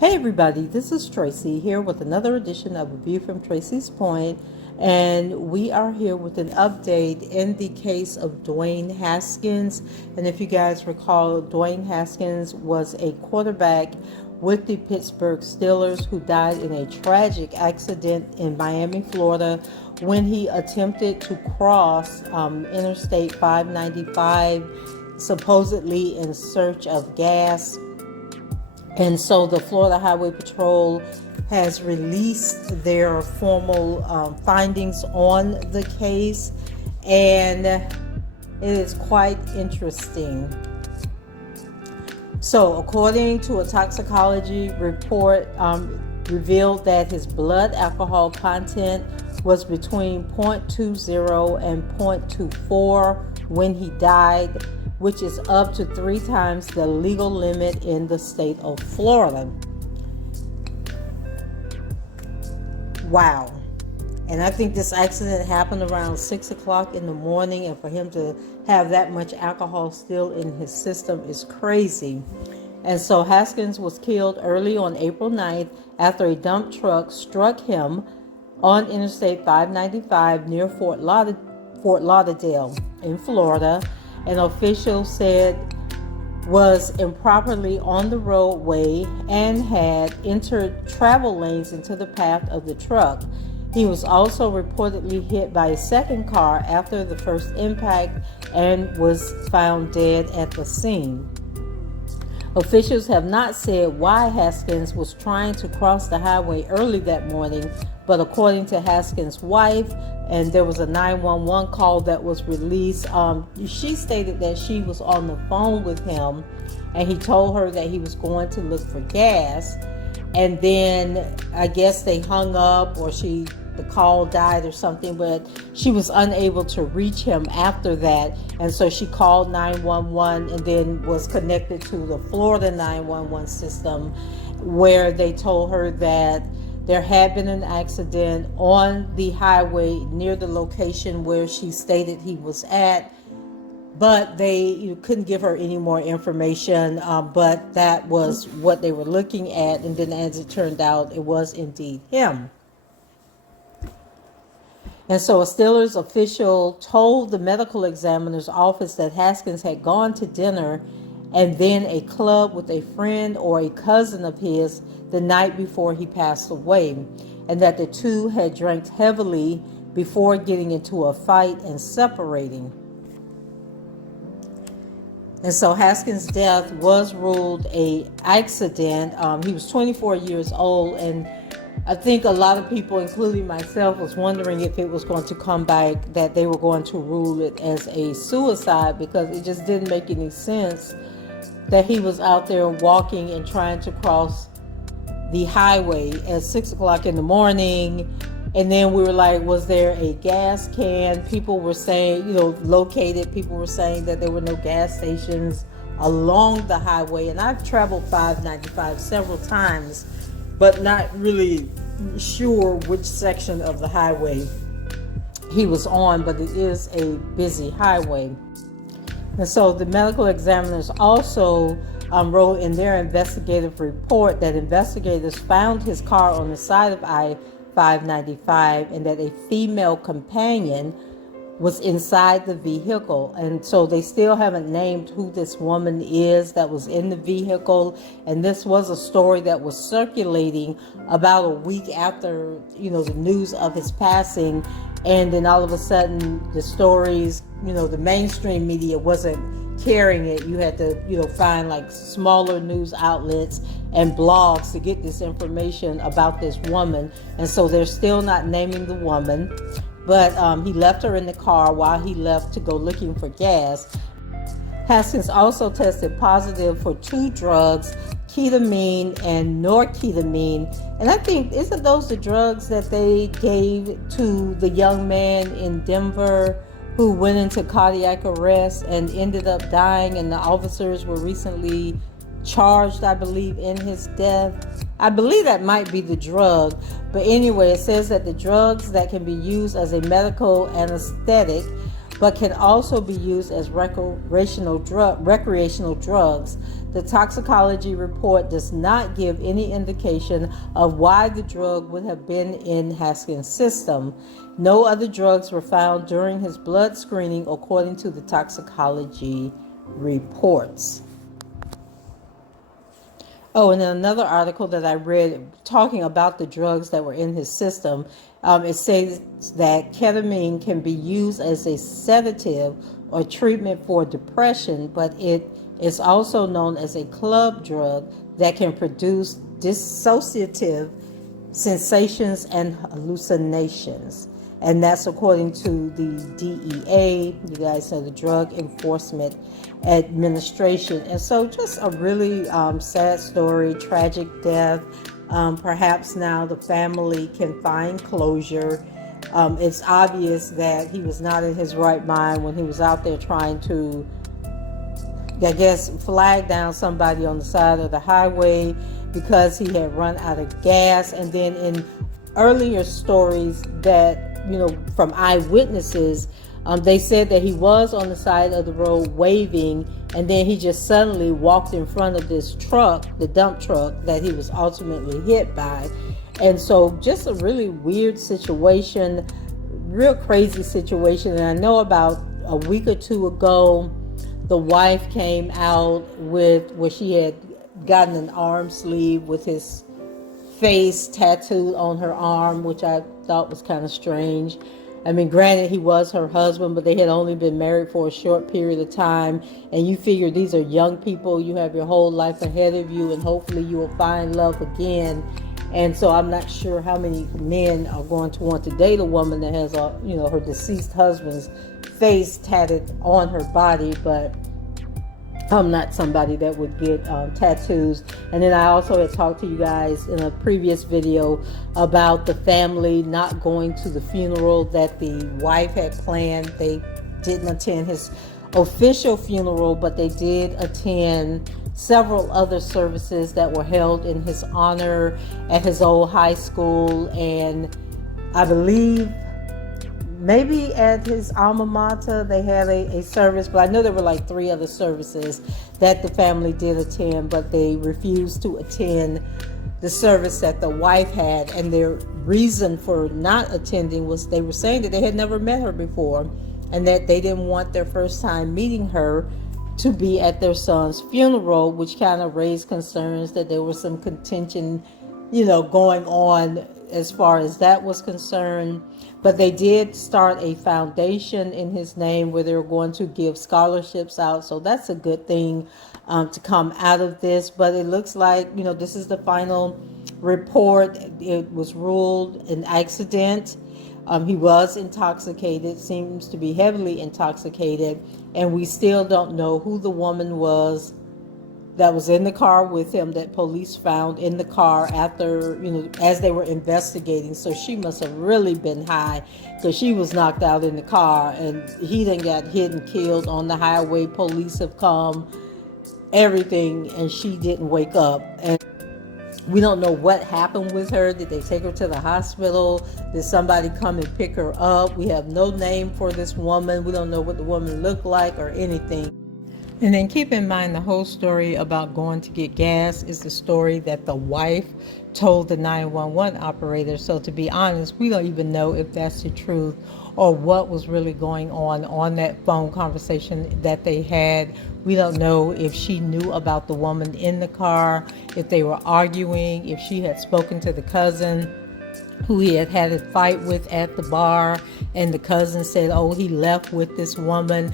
Hey everybody, this is Tracy here with another edition of A View from Tracy's Point, and we are here with an update in the case of Dwayne Haskins. And if you guys recall, Dwayne Haskins was a quarterback with the Pittsburgh Steelers who died in a tragic accident in Miami, Florida, when he attempted to cross Interstate 595, supposedly in search of gas. And so the Florida Highway Patrol has released their formal findings on the case, and it is quite interesting. So according to a toxicology report, revealed that his blood alcohol content was between 0.20 and 0.24 when he died, which is up to 3 times the legal limit in the state of Florida. Wow. And I think this accident happened around 6 o'clock in the morning, and for him to have that much alcohol still in his system is crazy. And so Haskins was killed early on April 9th after a dump truck struck him on Interstate 595 near Fort Lauderdale in Florida. An official said was improperly on the roadway and had entered travel lanes into the path of the truck. He was also reportedly hit by a second car after the first impact and was found dead at the scene. Officials have not said why Haskins was trying to cross the highway early that morning, but according to Haskins' wife, and there was a 911 call that was released, she stated that she was on the phone with him and he told her that he was going to look for gas, and then I guess they hung up, or the call died or something, but she was unable to reach him after that, and so she called 911 and then was connected to the Florida 911 system, where they told her that there had been an accident on the highway near the location where she stated he was at, but you couldn't give her any more information, but that was what they were looking at, and then as it turned out, it was indeed him. And so a Steelers official told the medical examiner's office that Haskins had gone to dinner and then a club with a friend or a cousin of his the night before he passed away, and that the two had drank heavily before getting into a fight and separating. And so Haskins' death was ruled an accident. He was 24 years old, and I think a lot of people, including myself, was wondering if it was going to come back, that they were going to rule it as a suicide, because it just didn't make any sense that he was out there walking and trying to cross the highway at 6 o'clock in the morning. And then we were like, was there a gas can? People were saying, located. People were saying that there were no gas stations along the highway. And I've traveled 595 several times, but not really sure which section of the highway he was on, but it is a busy highway. And so the medical examiners also wrote in their investigative report that investigators found his car on the side of I-595 and that a female companion was inside the vehicle. And so they still haven't named who this woman is that was in the vehicle. And this was a story that was circulating about a week after, the news of his passing. And then all of a sudden the stories, the mainstream media wasn't carrying it. You had to, find like smaller news outlets and blogs to get this information about this woman. And so they're still not naming the woman. But he left her in the car while he left to go looking for gas. Haskins also tested positive for 2 drugs, ketamine and norketamine. And I think, isn't those the drugs that they gave to the young man in Denver who went into cardiac arrest and ended up dying, and the officers were recently charged, I believe, in his death? I believe that might be the drug. But anyway, it says that the drugs that can be used as a medical anesthetic but can also be used as recreational drugs. The toxicology report does not give any indication of why the drug would have been in Haskins' system. No other drugs were found during his blood screening, according to the toxicology reports. Oh, and then another article that I read talking about the drugs that were in his system, it says that ketamine can be used as a sedative or treatment for depression, but it is also known as a club drug that can produce dissociative sensations and hallucinations. And that's according to the DEA, you guys know, the Drug Enforcement Administration. And so just a really sad story, tragic death. Perhaps now the family can find closure. It's obvious that he was not in his right mind when he was out there trying to, I guess, flag down somebody on the side of the highway because he had run out of gas. And then in earlier stories that, from eyewitnesses, they said that he was on the side of the road waving, and then he just suddenly walked in front of this truck, the dump truck, that he was ultimately hit by. And so just a really weird situation, real crazy situation. And I know about a week or two ago, the wife came out with where she had gotten an arm sleeve with his face tattooed on her arm, which I thought was kind of strange. I mean, granted, he was her husband, but they had only been married for a short period of time. And you figure these are young people. You have your whole life ahead of you, and hopefully you will find love again. And so I'm not sure how many men are going to want to date a woman that has her deceased husband's face tatted on her body, but I'm not somebody that would get tattoos. And then I also had talked to you guys in a previous video about the family not going to the funeral that the wife had planned. They didn't attend his official funeral, but they did attend several other services that were held in his honor at his old high school, and I believe maybe at his alma mater they had a service, but I know there were like 3 other services that the family did attend, but they refused to attend the service that the wife had. And their reason for not attending was they were saying that they had never met her before, and that they didn't want their first time meeting her to be at their son's funeral, which kind of raised concerns that there was some contention, going on as far as that was concerned. But they did start a foundation in his name where they're going to give scholarships out. So that's a good thing to come out of this. But it looks like, this is the final report. It was ruled an accident. He was intoxicated, seems to be heavily intoxicated. And we still don't know who the woman was that was in the car with him, that police found in the car after, as they were investigating. So she must have really been high, because she was knocked out in the car, and he then got hit and killed on the highway. Police have come, everything, and she didn't wake up. And we don't know what happened with her. Did they take her to the hospital? Did somebody come and pick her up? We have no name for this woman. We don't know what the woman looked like or anything. And then keep in mind, the whole story about going to get gas is the story that the wife told the 911 operator. So to be honest, we don't even know if that's the truth or what was really going on that phone conversation that they had. We don't know if she knew about the woman in the car, if they were arguing, if she had spoken to the cousin who he had a fight with at the bar, and the cousin said, oh, he left with this woman.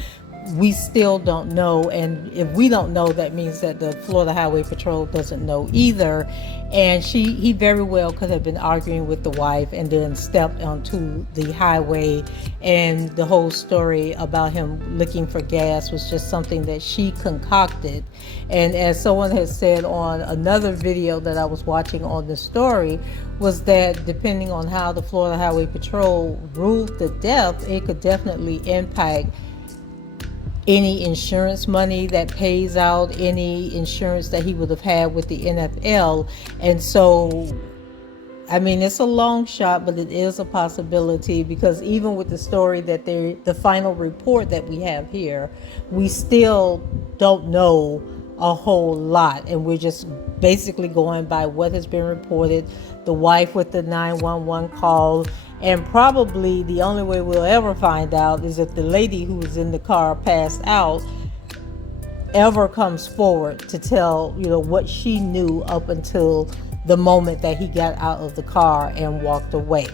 we still don't know, and if we don't know, that means that the Florida Highway Patrol doesn't know either. And he very well could have been arguing with the wife and then stepped onto the highway, and the whole story about him looking for gas was just something that she concocted. And as someone has said on another video that I was watching on the story, was that depending on how the Florida Highway Patrol ruled the death, it could definitely impact any insurance money that pays out, any insurance that he would have had with the NFL. And so, I mean, it's a long shot, but it is a possibility, because even with the story that the final report that we have here, we still don't know a whole lot, and we're just basically going by what has been reported, the wife with the 911 call. And probably the only way we'll ever find out is if the lady who was in the car passed out ever comes forward to tell, what she knew up until the moment that he got out of the car and walked away.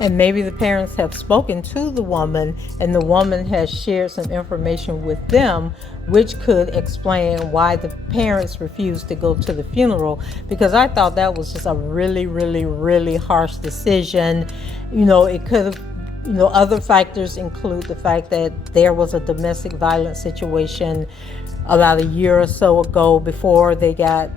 And maybe the parents have spoken to the woman, and the woman has shared some information with them, which could explain why the parents refused to go to the funeral. Because I thought that was just a really, really, really harsh decision. It could have, other factors include the fact that there was a domestic violence situation about a year or so ago before they got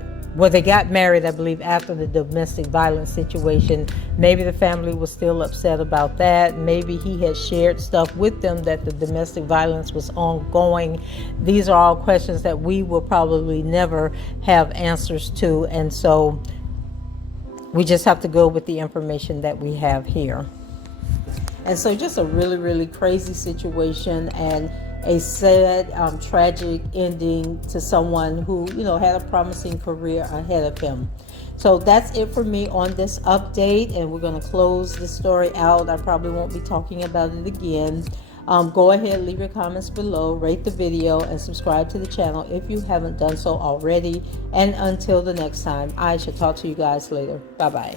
married, I believe, after the domestic violence situation. Maybe the family was still upset about that. Maybe he had shared stuff with them that the domestic violence was ongoing. These are all questions that we will probably never have answers to. And so we just have to go with the information that we have here. And so just a really, really crazy situation, and a sad, tragic ending to someone who, had a promising career ahead of him. So that's it for me on this update, and we're going to close the story out. I probably won't be talking about it again. Go ahead, leave your comments below, rate the video, and subscribe to the channel if you haven't done so already. And until the next time, I shall talk to you guys later. Bye-bye.